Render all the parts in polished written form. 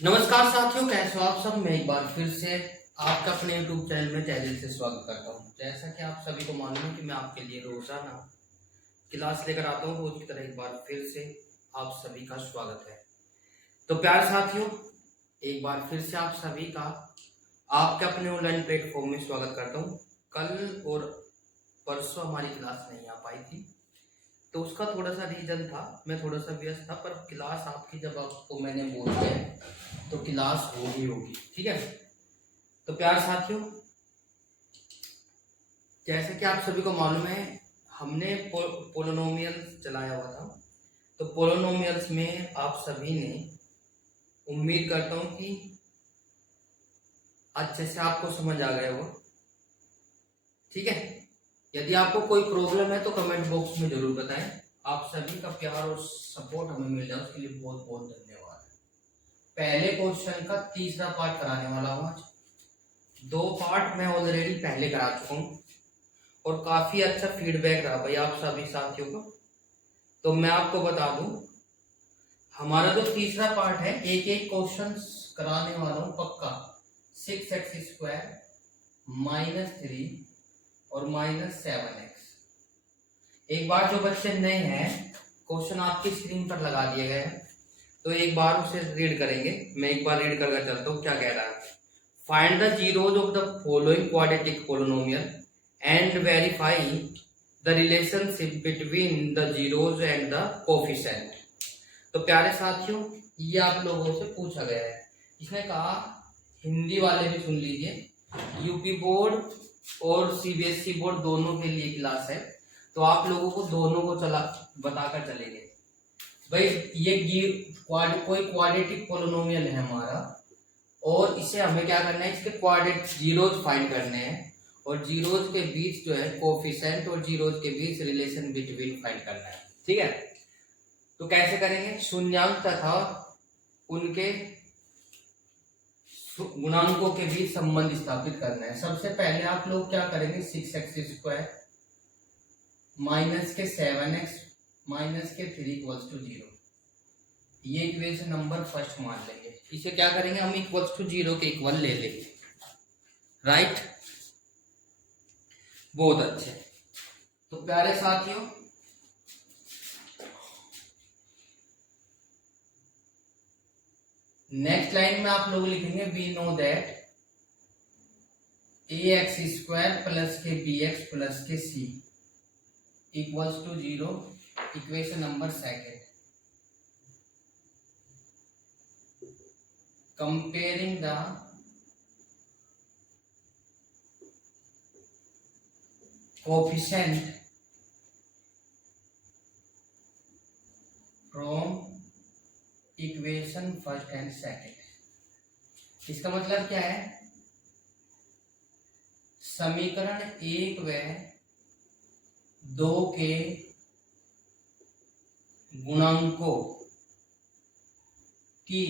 नमस्कार साथियों, कैसे हो आप सब। मैं एक बार फिर से आपका अपने YouTube चैनल में तहे दिल से स्वागत करता हूं। जैसा कि आप सभी को मालूम है कि मैं आपके लिए रोजाना क्लास लेकर आता हूं, रोज की तरह एक बार फिर से आप सभी का स्वागत है। तो प्यारे साथियों, एक बार फिर से आप सभी का आपके अपने ऑनलाइन प्लेटफॉर्म में स्वागत करता हूँ। कल और परसों हमारी क्लास नहीं आ पाई थी, तो उसका थोड़ा सा रीजन था, मैं थोड़ा सा व्यस्त था, पर क्लास आपकी जब आपको मैंने बोल दिया तो क्लास होगी, ठीक है। तो प्यार साथियों, जैसे कि आप सभी को मालूम है, हमने पोलिनोमियल्स चलाया हुआ था। तो पोलिनोमियल्स में आप सभी ने, उम्मीद करता हूं कि अच्छे से आपको समझ आ गया होगा, ठीक है। यदि आपको कोई प्रॉब्लम है तो कमेंट बॉक्स में जरूर बताएं। आप सभी का प्यार और सपोर्ट हमें मिल जाए, उसके लिए बहुत बहुत धन्यवाद। पहले क्वेश्चन का तीसरा पार्ट कराने वाला हूं आज। 2 पार्ट मैं ऑलरेडी पहले करा चुका हूं और काफी अच्छा फीडबैक रहा भाई आप सभी साथियों को। तो मैं आपको बता दूं, हमारा जो तीसरा पार्ट है, एक एक क्वेश्चन कराने वाला हूं पक्का। 6x² -3 और -7x। एक बार जो बच्चे नए हैं, क्वेश्चन आपकी स्क्रीन पर लगा दिए गए हैं, तो एक बार उसे रीड करेंगे। मैं एक बार रीड करके चलता हूँ क्या कह रहा है। Find the zeros of the following quadratic polynomial and verify the relationship between the zeros and the coefficient. तो प्यारे साथियों, ये आप लोगों से पूछा गया है। इसने कहा, हिंदी वाले भी सुन लीजिए, यूपी बोर्ड और सीबीएसई बोर्ड दोनों के लिए क्लास है, तो आप लोगों को दोनों को बताकर चलेंगे भाई। ये कोई क्वाड्रेटिक पोलिनोमियल है हमारा, और इसे हमें क्या करना है, इसके क्वाड्रेटिक जीरोज फाइंड करने हैं, और जीरोज के बीच जो है कोफिशिएंट और जीरोज के बीच रिलेशन बिटवीन फाइंड करना है, ठीक है। तो कैसे करेंगे, शून्यांक तथा उनके गुणांकों के बीच संबंध स्थापित करना है। सबसे पहले आप लोग क्या करेंगे, 6x² -7x -3 = 0, ये इक्वेशन नंबर फर्स्ट मान लेंगे। इसे क्या करेंगे हम, =0 के इक्वल ले लेंगे, राइट। बहुत अच्छे। तो प्यारे साथियों, नेक्स्ट लाइन में आप लोग लिखेंगे, we know that ax² plus के bx प्लस के c = 0, equation number second. Comparing the coefficient from equation first and second. इसका मतलब क्या है, समीकरण 1 व 2 के गुणांकों की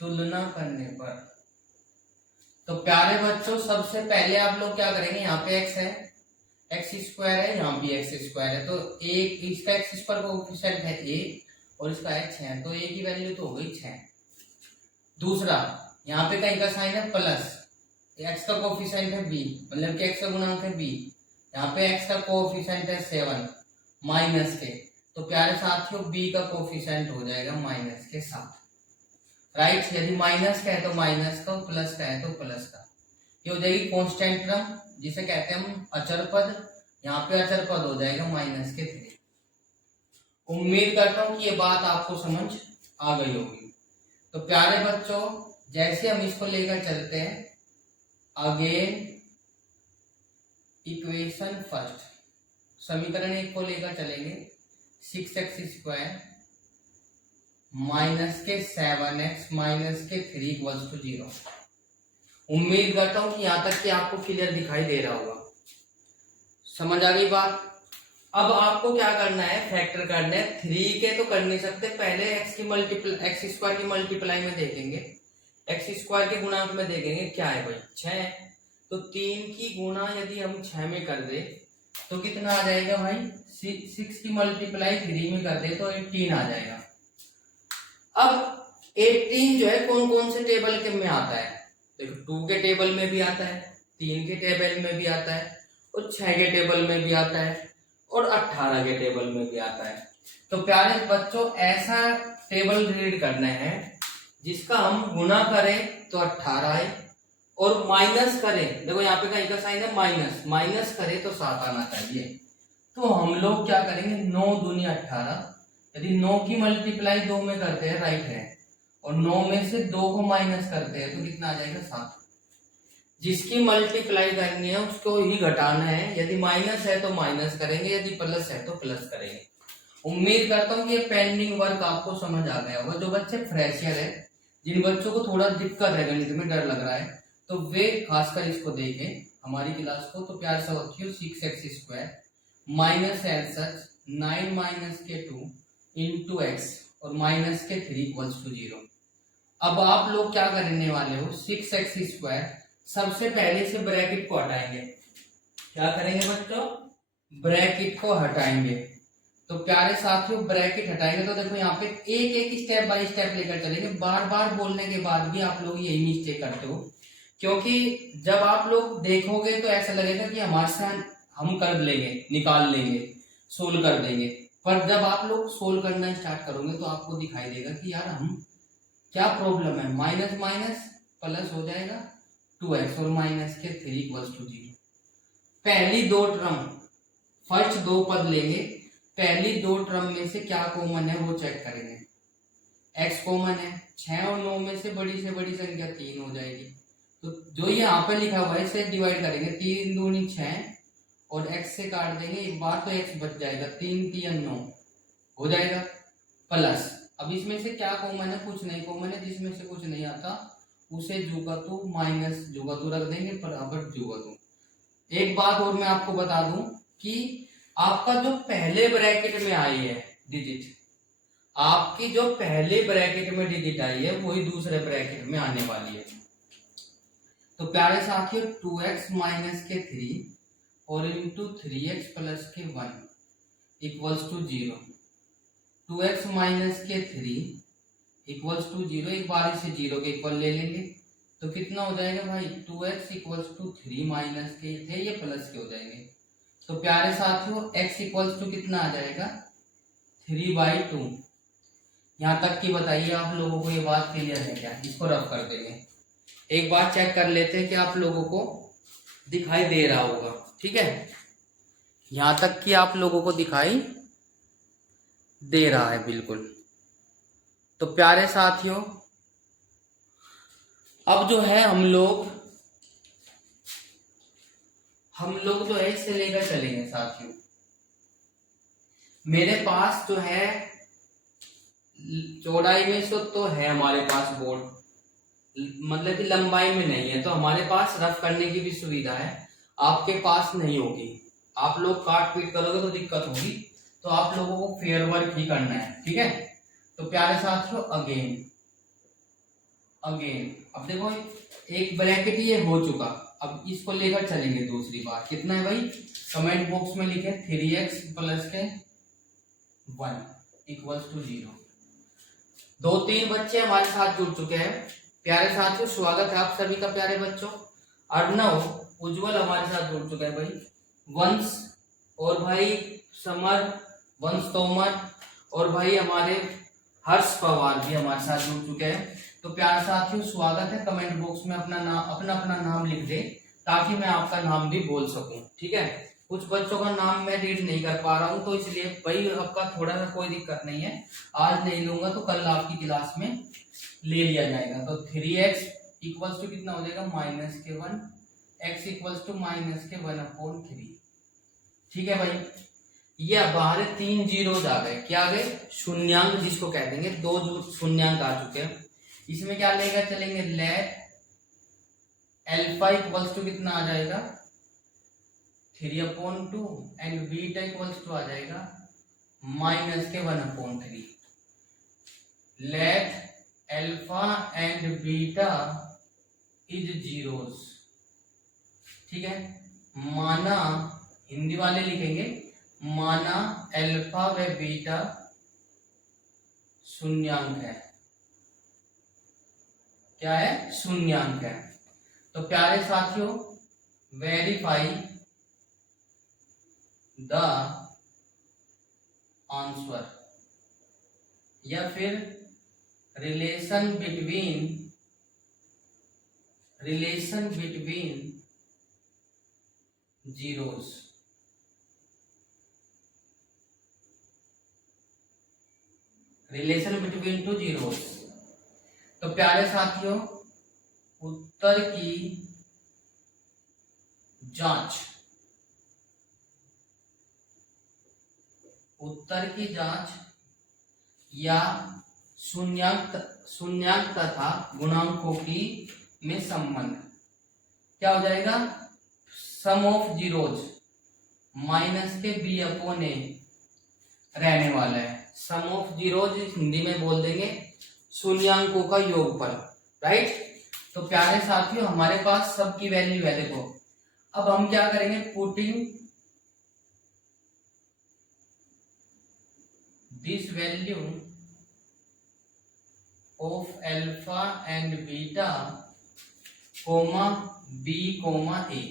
तुलना करने पर। तो प्यारे बच्चों, सबसे पहले आप लोग क्या करेंगे, यहाँ पे x है, x² है, यहाँ भी x² है, तो एक इसका x² कोफिशिएंट है 1 और इसका h है, तो a की वैल्यू तो हो गई 6। दूसरा, यहाँ पे कहीं का साइन है प्लस, x का कोफिशिएंट है b, मतलब कि x का गुणांक है b, यहाँ पे x का कोफिशिएंट है 7 माइनस के, तो प्यारे साथियों b का कोफिशिएंट हो जाएगा -7, राइट। यदि माइनस का है तो माइनस का, प्लस का है तो प्लस का, ये हो जाएगी कांस्टेंट टर्म, जिसे कहते हैं हम अचर पद। यहाँ पे अचर पद हो जाएगा -3। उम्मीद करता हूं कि ये बात आपको समझ आ गई होगी। तो प्यारे बच्चों, जैसे हम इसको लेकर चलते हैं, अगेन इक्वेशन फर्स्ट, समीकरण 1 को लेकर चलेंगे, 6x² -7x -3 = 0। उम्मीद करता हूं कि यहां तक कि आपको क्लियर दिखाई दे रहा होगा, समझ आ गई बात। अब आपको क्या करना है, फैक्टर करना है। 3 के तो कर नहीं सकते, पहले x² की मल्टीप्लाई में देखेंगे, x² के गुणांक में देखेंगे क्या है भाई, 6। तो 3 की गुणा यदि हम 6 में कर दे तो कितना आ जाएगा भाई, 6 की मल्टीप्लाई 3 में कर दे तो 18 आ जाएगा। अब 18 जो है कौन कौन से टेबल के में आता है, देखो 2 के टेबल में भी आता है, 3 के टेबल में भी आता है, और 6 के टेबल में भी आता है, और 18 के टेबल में भी आता है। तो प्यारे बच्चों ऐसा टेबल रीड करना है जिसका हम गुना करें तो 18 आए, और माइनस करें, देखो यहाँ पे कहीं का साइन है माइनस, माइनस करें तो 7 आना चाहिए। तो हम लोग क्या करेंगे, 9 दूनी 18, यदि 9 की मल्टीप्लाई 2 में करते हैं राइट है, और 9 में से 2 को माइनस करते हैं तो कितना आ जाएगा 7। जिसकी मल्टीप्लाई करनी है उसको ही घटाना है, यदि माइनस है तो माइनस करेंगे, यदि प्लस है तो प्लस करेंगे। उम्मीद करता हूँ कि ये पेंडिंग वर्क आपको समझ आ गया होगा। जो बच्चे फ्रेशर है, जिन बच्चों को थोड़ा दिक्कत है गणित में, डर लग रहा है, तो वे खासकर इसको देखें हमारी क्लास को। तो प्यार से रखियो 6x² माइनस एल सच 9 माइनस के 2 इंटू एक्स और माइनस के 3 इक्वल्स टू 0। अब आप लोग क्या करने वाले हो, 6x² सबसे पहले से ब्रैकेट को हटाएंगे। क्या करेंगे बच्चों, ब्रैकेट को हटाएंगे। तो प्यारे साथियों ब्रैकेट हटाएंगे तो देखो यहाँ पे एक एक स्टेप बाय स्टेप लेकर चलेंगे। बार बार बोलने के बाद भी आप लोग यही मिस्टेक करते हो, क्योंकि जब आप लोग देखोगे तो ऐसा लगेगा कि हमारे साथ हम कर लेंगे, निकाल लेंगे, सोल्व कर देंगे, पर जब आप लोग सोल्व करना स्टार्ट करोगे तो आपको दिखाई देगा कि यार हम क्या प्रॉब्लम है, माइनस माइनस प्लस हो जाएगा 2x और माइनस के 3 इक्वल्स टू 0। पहली दो टर्म, फर्स्ट दो पद लेंगे, पहली दो टर्म में से क्या कॉमन है वो चेक करेंगे। x कॉमन है, 6 और 9 में से बड़ी संख्या 3 हो जाएगी। तो जो यहाँ पे लिखा हुआ है इसे डिवाइड करेंगे, 3 दूनी 6 और x से काट देंगे एक बार तो x बच जाएगा, 3 3 9 हो जाएगा, प्लस अब इसमें से क्या कॉमन है, कुछ नहीं कॉमन है, जिसमें से कुछ नहीं आता उसे जुगतु माइनस जुगतु रख देंगे, बराबर जुगतु। एक बात और मैं आपको बता दूं कि आपका जो पहले ब्रैकेट में आई है डिजिट, आपकी जो पहले ब्रैकेट में डिजिट आई है वही दूसरे ब्रैकेट में आने वाली है। तो प्यारे साथियों 2x माइनस के 3 और इंटू 3x प्लस के 1 इक्वल्स टू 0। 2x माइनस के 3 इक्वल्स टू 0, एक बार इसे 0 के इक्वल ले लेंगे तो कितना हो जाएगा भाई, 2x इक्वल्स टू 3 माइनस के थे ये प्लस के हो जाएंगे। तो प्यारे साथियों x इक्वल्स टू कितना आ जाएगा 3/2। यहाँ तक की बताइए आप लोगों को ये बात क्लियर है क्या, इसको रफ कर देंगे। एक बार चेक कर लेते हैं कि आप लोगों को दिखाई दे रहा होगा, ठीक है, यहां तक कि आप लोगों को दिखाई दे रहा है बिल्कुल। तो प्यारे साथियों अब जो है हम लोग जो है इससे लेकर चलेंगे साथियों। मेरे पास जो है चौड़ाई में से तो है हमारे पास बोर्ड, मतलब कि लंबाई में नहीं है, तो हमारे पास रफ करने की भी सुविधा है, आपके पास नहीं होगी। आप लोग काट पीट करोगे तो दिक्कत होगी, तो आप लोगों को फेयर वर्क ही करना है, ठीक है। तो प्यारे साथियों अगेन अब देखो एक ब्रैकेट ये हो चुका, अब इसको लेकर चलेंगे दूसरी बार। कितना है भाई, कमेंट बॉक्स में लिखे 3x प्लस के 1 इक्वल्स टू 0। 2-3 बच्चे हमारे साथ जुड़ चुके हैं। प्यारे साथियों स्वागत है आप सभी का प्यारे बच्चों। अर्णव उज्जवल हमारे साथ जुड़ चुका है भाई, वंश और भाई समर, वंश तोमर और भाई हमारे हर्ष पवार भी हमारे साथ जुड़ चुके हैं। तो प्यारे साथियों स्वागत है, कमेंट बॉक्स में अपना नाम लिख दे ताकि मैं आपका नाम भी बोल सकूं, ठीक है। कुछ बच्चों का नाम मैं रीड नहीं कर पा रहा हूं तो इसलिए भाई आपका थोड़ा सा कोई दिक्कत नहीं है, आज नहीं लूंगा तो कल आपकी क्लास में ले लिया जाएगा। तो 3x इक्वल्स टू कितना हो जाएगा माइनस के 1, x इक्वल्स टू माइनस के 1/3, ठीक है भाई। ये बाहर 3 जीरोज आ गए, क्या आ गए, शून्यांक जिसको कह देंगे, 2 शून्यांक आ चुके हैं। इसमें क्या लेकर चलेंगे, लेट अल्फा इक्वल्स टू कितना आ जाएगा 3/2 एंड बीटा इक्वल्स टू आ जाएगा माइनस के 1/3। Let alpha and beta is zeros, ठीक है, माना हिंदी वाले लिखेंगे माना अल्फा व बीटा शून्यांक है। क्या है? शून्यांक है। तो प्यारे साथियों, वेरीफाई द आंसर या फिर relation between zeros. Relation between two zeros. तो प्यारे साथियों, उत्तर की जांच या शून्यांक तथा गुणांकों की में संबंध क्या हो जाएगा? सम ऑफ जीरोज माइनस के बी अपॉन ए रहने वाला है। सम ऑफ जीरोज हिंदी में बोल देंगे शून्यांकों का योगफल, राइट। तो प्यारे साथियों, हमारे पास सब की वैल्यू है। देखो अब हम क्या करेंगे, putting this value of alpha and beta comma B comma A,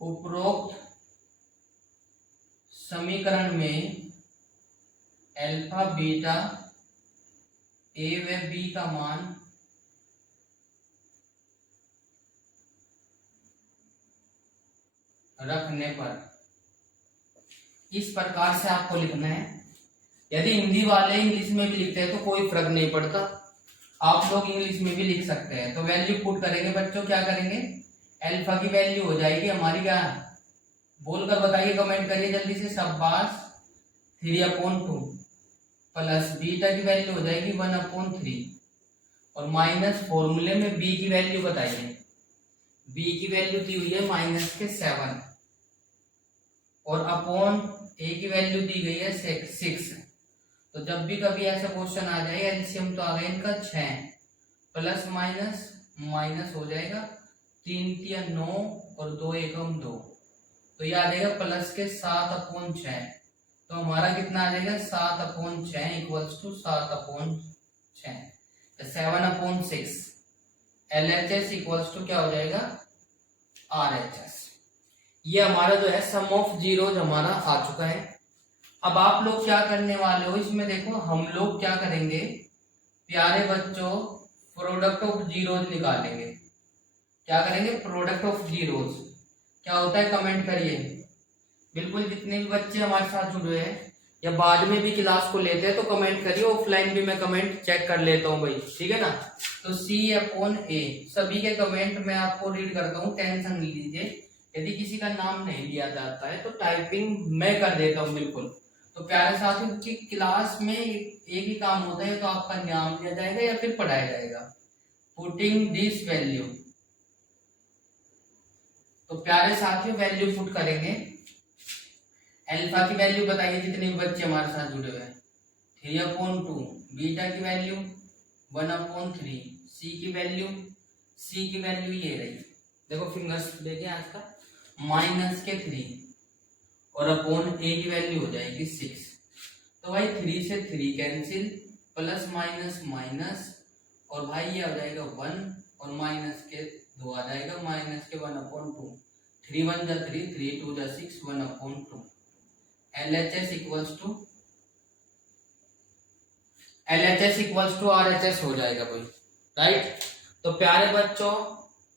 उपरोक्त समीकरण में अल्फा बीटा ए व बी का मान रखने पर इस प्रकार से आपको लिखना है। यदि हिंदी वाले इंग्लिश में भी लिखते हैं तो कोई फर्क नहीं पड़ता, आप लोग इंग्लिश में भी लिख सकते हैं। तो वैल्यू पुट करेंगे बच्चों, क्या करेंगे, अल्फा की वैल्यू हो जाएगी हमारी, क्या बोलकर बताइए, कमेंट करिए जल्दी से, शाबाश, 3/2 प्लस बीटा की वैल्यू हो जाएगी 1/3 और माइनस फॉर्मूले में बी की वैल्यू बताइए। बी की वैल्यू दी हुई है -7 और अपॉन ए की वैल्यू दी गई है 6। तो जब भी कभी ऐसा क्वेश्चन आ जाए, एलसीएम तो आ गया इनका 6, प्लस माइनस माइनस हो जाएगा, 3 × 9 और 2 × 2, तो ये आ जाएगा प्लस के 7/6। तो हमारा कितना आ जाएगा 7/6 equals to 7/6, 7/6। LHS equals to क्या हो जाएगा, RHS। ये हमारा जो है सम ऑफ जीरोज हमारा आ चुका है। अब आप लोग क्या करने वाले हो इसमें, देखो हम लोग क्या करेंगे प्यारे बच्चों, प्रोडक्ट ऑफ जीरोज निकालेंगे। क्या करेंगे, प्रोडक्ट ऑफ जीरोज। क्या होता है कमेंट करिए, बिल्कुल जितने भी बच्चे हमारे साथ जुड़े हैं या बाद में भी क्लास को लेते हैं तो कमेंट करिए, ऑफलाइन भी मैं कमेंट चेक कर लेता हूँ भाई, ठीक है ना। तो C/A सभी के कमेंट मैं आपको रीड करता हूँ, टेंशन नहीं लीजिए। यदि किसी का नाम नहीं लिया जाता है तो टाइपिंग मैं कर देता हूँ, बिल्कुल। तो प्यारे साथियों की क्लास में एक ही काम होता है, तो आपका नाम लिया जाएगा या फिर पढ़ाया जाएगा। पुटिंग दिस वैल्यू, तो प्यारे साथियों वैल्यू पुट करेंगे। अल्फा की वैल्यू बताइए जितने भी बच्चे हमारे साथ जुड़े हुए हैं, 3/2, बीटा की वैल्यू 1/3, सी की वैल्यू ये रही, देखो फिंगर्स देखिए आज का, -3 और अपॉन ए की वैल्यू हो जाएगी 6। तो भाई 3 से 3 कैंसिल, प्लस माइनस माइनस, और भाई ये आ जाएगा 1 और माइनस के 2 आ जाएगा, -1/2, 3 × 1 = 3, 3 × 2 = 6, 1/2। LHS इक्वल्स टू RHS हो जाएगा भाई, राइट। तो प्यारे बच्चों,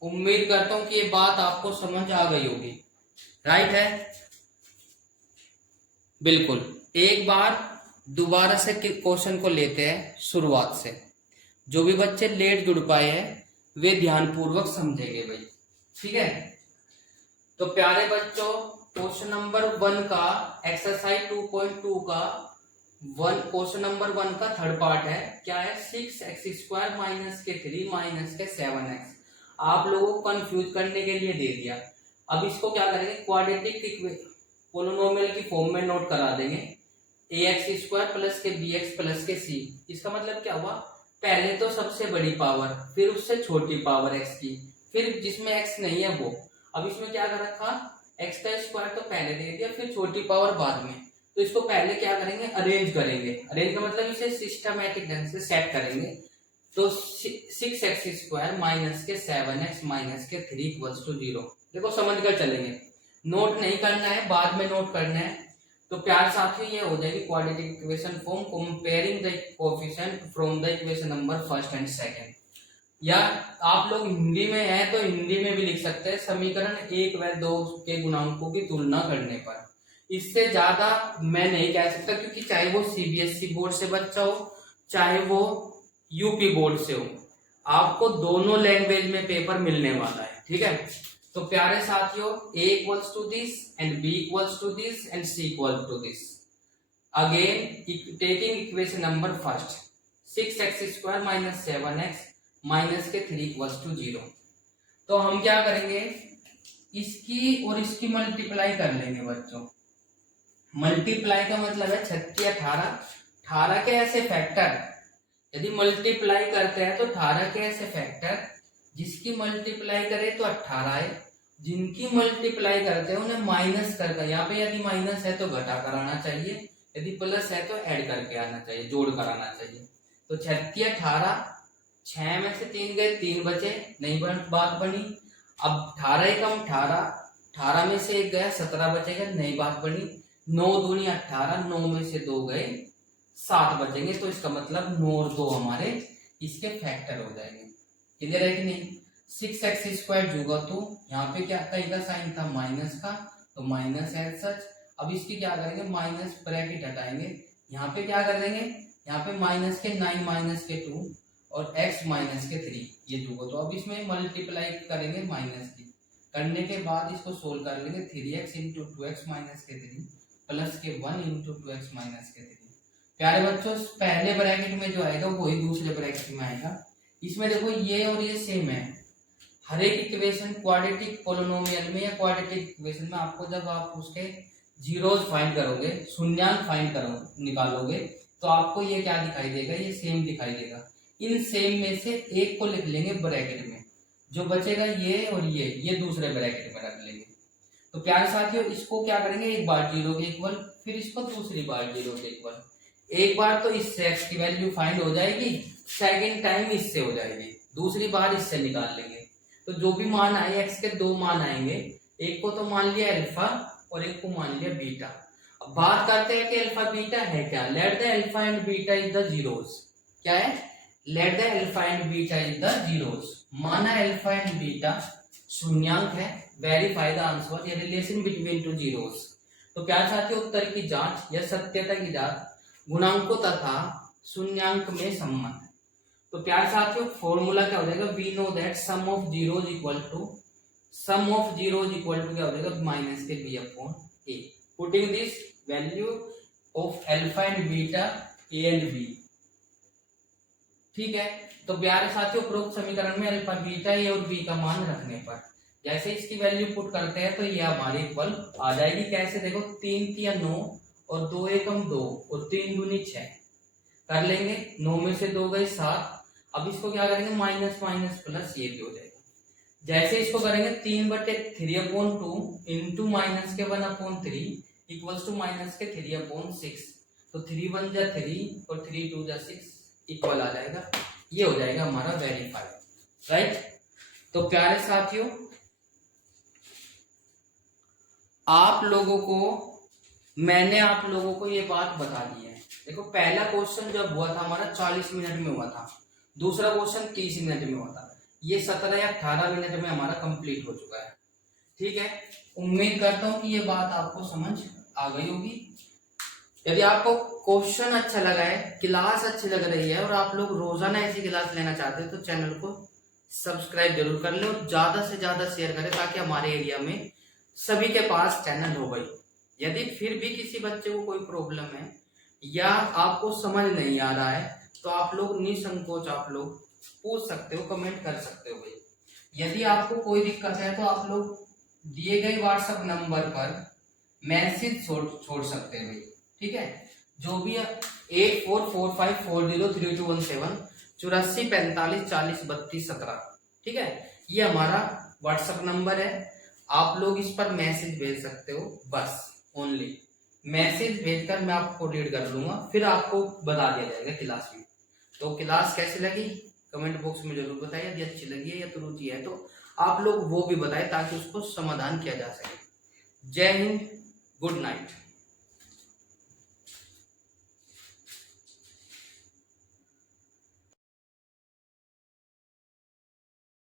उम्मीद करता हूं कि ये बात आपको समझ आ गई होगी, राइट है, बिल्कुल। एक बार दोबारा से क्वेश्चन को लेते हैं शुरुआत से। जो भी बच्चे लेट जुड़ पाए हैं वे ध्यानपूर्वक समझेंगे भाई, ठीक है। तो प्यारे बच्चों, क्वेश्चन नंबर 1 का एक्सरसाइज 2.2 का क्वेश्चन नंबर 1 का थर्ड पार्ट है। क्या है, 6x² - 3 - 7x। आप लोगों को कंफ्यूज करने के लिए दे दिया। अब इसको क्या करेंगे, क्वाड्रेटिक पोलिनोमियल की फॉर्म में नोट करा देंगे, ax² प्लस के bx प्लस के c। इसका मतलब क्या हुआ, पहले तो सबसे बड़ी पावर, फिर उससे छोटी पावर x की, फिर जिसमें x नहीं है वो। अब इसमें क्या कर रखा, x का स्क्वायर तो पहले दे दिया, फिर छोटी पावर बाद में, तो इसको पहले क्या करेंगे, अरेंज करेंगे। अरेंज का मतलब इसे सिस्टमैटिक ढंग से सेट करेंगे। तो 6x² माइनस के 7x माइनस के 3 इक्वल्स टू 0। देखो समझ कर चलेंगे, नोट नहीं करना है, बाद में नोट करना है। तो प्यार साथियों ये हो जाएगी quadratic equation form comparing the coefficient from the equation number first and second. या आप लोग हिंदी में है तो हिंदी में भी लिख सकते हैं, समीकरण 1 व 2 के गुणांकों की तुलना करने पर। इससे ज्यादा मैं नहीं कह सकता, क्योंकि चाहे वो सीबीएसई बोर्ड से बच्चा हो चाहे वो यूपी बोर्ड से हो, आपको दोनों लैंग्वेज में पेपर मिलने वाला है। ठीक है, तो प्यारे साथियों a equals to this and b equals to this and c equals to this. Again taking equation number first, 6x² minus 7x minus के 3 इक्वल्स टू 0। तो हम क्या करेंगे, इसकी और इसकी मल्टीप्लाई कर लेंगे बच्चों। मल्टीप्लाई का मतलब है 36 18, 18 के ऐसे फैक्टर, यदि मल्टीप्लाई करते हैं तो 18 के ऐसे फैक्टर, जिसकी मल्टीप्लाई करे तो 18 है, जिनकी मल्टीप्लाई करते हैं उन्हें माइनस करके, यहाँ पे यदि माइनस है तो घटा कर आना चाहिए, यदि प्लस है तो ऐड करके आना चाहिए, जोड़ कर आना चाहिए। तो 36 18, 6 में से 3 गए, 3 बचे, नहीं बात बनी। अब 18 एकम 18, 18 में से 1 गया, 17 बचेगा, नई बात बनी। 9 दूनी 18, 9 में से 2 गए, 7 बचेंगे। तो इसका मतलब 9 और 2 हमारे इसके फैक्टर हो जाएंगे। क्लियर है कि नहीं। 6x² जुगा तो यहाँ पे क्या कहीं का साइन था, माइनस का, तो माइनस एज सच। अब इसकी क्या करेंगे, माइनस ब्रैकेट हटाएंगे, यहाँ पे क्या कर देंगे, यहाँ पे माइनस के 9 माइनस के 2 और x माइनस के 3 ये जुगा। तो अब इसमें मल्टीप्लाई करेंगे माइनस की, करने के बाद इसको सोल्व कर लेंगे। 3x इंटू 2x माइनस के 3 प्लस के 1 इंटू 2x माइनस के 3। प्यारे बच्चों पहले ब्रैकेट में जो आएगा वही दूसरे ब्रैकेट में आएगा। इसमें देखो ये और ये सेम है। हर एक इक्वेशन क्वाड्रेटिक पोलिनोमियल में या क्वाड्रेटिक इक्वेशन में आपको जब आप उसके जीरोस फाइंड करोगे, शून्यांक फाइंड करो निकालोगे, तो आपको ये क्या दिखाई देगा, ये सेम दिखाई देगा। इन सेम में से एक को लिख लेंगे ब्रैकेट में, जो बचेगा ये और ये दूसरे ब्रैकेट में रख लेंगे। तो प्यारे साथियों इसको क्या करेंगे, एक बार 0 के इक्वल, फिर इसको दूसरी बार 0 के इक्वल। एक बार तो इससे x की वैल्यू फाइंड हो जाएगी, सेकेंड टाइम इससे हो जाएगी, दूसरी बार इससे निकाल लेंगे। तो जो भी मान आए x के 2 मान आएंगे, एक को तो मान लिया अल्फा और एक को मान लिया बीटा। अब बात करते हैं कि अल्फा बीटा है क्या। Let the alpha and beta is the zeros. क्या है, let the alpha and beta is the zeros. माना अल्फा एंड बीटा शून्यांक है, वेरीफाई द आंसर, ये रिलेशन बिटवीन टू जीरोस। तो क्या साथियों उत्तर की जांच या सत्यता की जांच गुणांकों तथा शून्यांक में संबंध। तो प्यार साथियों फॉर्मूला क्या हो जाएगा, we know that sum of zeros equal to क्या हो जाएगा, माइनस के b upon a। Putting this value of alpha and beta a and b। ठीक है, तो प्यारे साथियों उपरोक्त समीकरण में अल्फा बीटा a और b का मान रखने पर जैसे इसकी वैल्यू पुट करते हैं तो ये हमारे इक्वल आ जाएगी। कैसे, देखो 3 3 9 और 2 एकम 2 और 3 दूनी 6 कर लेंगे, 9 में से 2 गए 7। अब इसको क्या करेंगे, माइनस माइनस प्लस, ये भी हो जाएगा। जैसे इसको करेंगे 3/3/2 इंटू माइनस के 1/3 इक्वल्स टू माइनस के 3/6। तो 3 1 जा 3 और 3 2 जा 6 इक्वल आ जाएगा। ये हो जाएगा हमारा वेरीफाई, राइट। तो प्यारे साथियों मैंने आप लोगों को ये बात बता दी है। देखो पहला क्वेश्चन जब हुआ था हमारा 40 मिनट में हुआ था, दूसरा क्वेश्चन 30 मिनट में हुआ था, ये 17 या 18 मिनट में हमारा कंप्लीट हो चुका है। ठीक है, उम्मीद करता हूं कि ये बात आपको समझ आ गई होगी। यदि आपको क्वेश्चन अच्छा लगा है, क्लास अच्छी लग रही है और आप लोग रोजाना ऐसी क्लास लेना चाहते हैं तो चैनल को सब्सक्राइब जरूर कर ले और ज्यादा से ज्यादा शेयर करें ताकि हमारे एरिया में सभी के पास चैनल हो गई। यदि फिर भी किसी बच्चे को कोई प्रॉब्लम है या आपको समझ नहीं आ रहा है तो आप लोग निसंकोच आप लोग पूछ सकते हो, कमेंट कर सकते हो भाई। यदि आपको कोई दिक्कत है तो आप लोग दिए गए व्हाट्सएप नंबर पर मैसेज छोड़ सकते हैं भाई। ठीक है, जो भी 8445403217 84 45 40 32 17। ठीक है, ये हमारा व्हाट्सएप नंबर है। आप लोग इस पर मैसेज भेज सकते हो, बस ओनली मैसेज भेजकर मैं आपको रीड कर लूंगा, फिर आपको बता दिया जाएगा क्लास में। तो क्लास कैसी लगी कमेंट बॉक्स में जरूर बताइए, यदि अच्छी लगी है या त्रुटि है तो आप लोग वो भी बताएं ताकि उसको समाधान किया जा सके। जय हिंद, गुड नाइट।